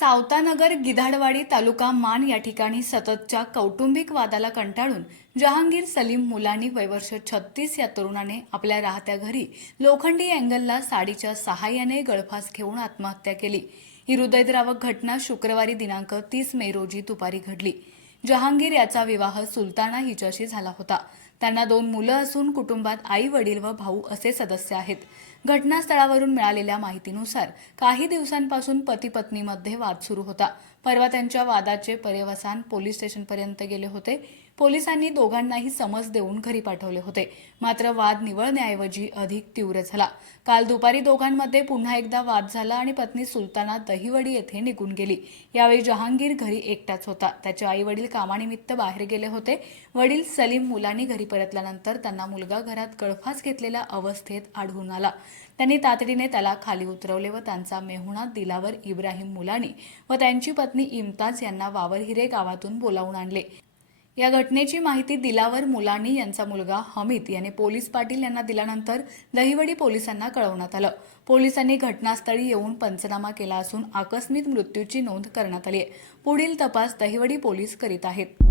सावतानगर गिधाडवाडी तालुका मान या ठिकाणी सततच्या कौटुंबिक वादाला कंटाळून जहांगीर सलीम मुलानी वयवर्ष 36 या तरुणाने आपल्या राहत्या घरी लोखंडी अँगलला साडीच्या सहाय्याने गळफास घेऊन आत्महत्या केली। ही हृदयद्रावक घटना शुक्रवारी दिनांक 30 मे रोजी दुपारी घडली। जहांगीर याचा विवाह सुलताना हिच्याशी झाला होता। त्यांना 2 मुलं असून कुटुंबात आई वडील व भाऊ असे सदस्य आहेत। घटनास्थळावरून मिळालेल्या माहितीनुसार काही दिवसांपासून पती पत्नीमध्ये वाद सुरू होता। परवा त्यांच्या वादाचे पर्यवसान पोलीस स्टेशनपर्यंत गेले होते। पोलिसांनी दोघांनाही समज देऊन घरी पाठवले होते, मात्र वाद निवळण्याऐवजी अधिक तीव्र झाला। काल दुपारी दोघांमध्ये पुन्हा एकदा वाद झाला आणि पत्नी सुलताना दहिवडी येथे निघून गेली। यावेळी जहांगीर घरी एकटाच होता। त्याचे आई वडील कामानिमित्त बाहेर गेले होते। वडील सलीम मुलानी घरी परतल्यानंतर त्यांना मुलगा घरात गळफास घेतलेल्या अवस्थेत आढळून आला। त्यांनी तातडीने त्याला खाली उतरवले व त्यांचा मेहुणा दिलावर इब्राहिम मुलानी व त्यांची पत्नी इम्ताज यांना वावरहिरे गावातून बोलावून आणले। या घटनेची माहिती दिलावर मुलानी यांचा मुलगा हमीद याने पोलीस पाटील यांना दिल्यानंतर दहिवडी पोलिसांना कळवण्यात आलं। पोलिसांनी घटनास्थळी येऊन पंचनामा केला असून आकस्मिक मृत्यूची नोंद करण्यात आली आहे। पुढील तपास दहिवडी पोलीस करीत आहेत।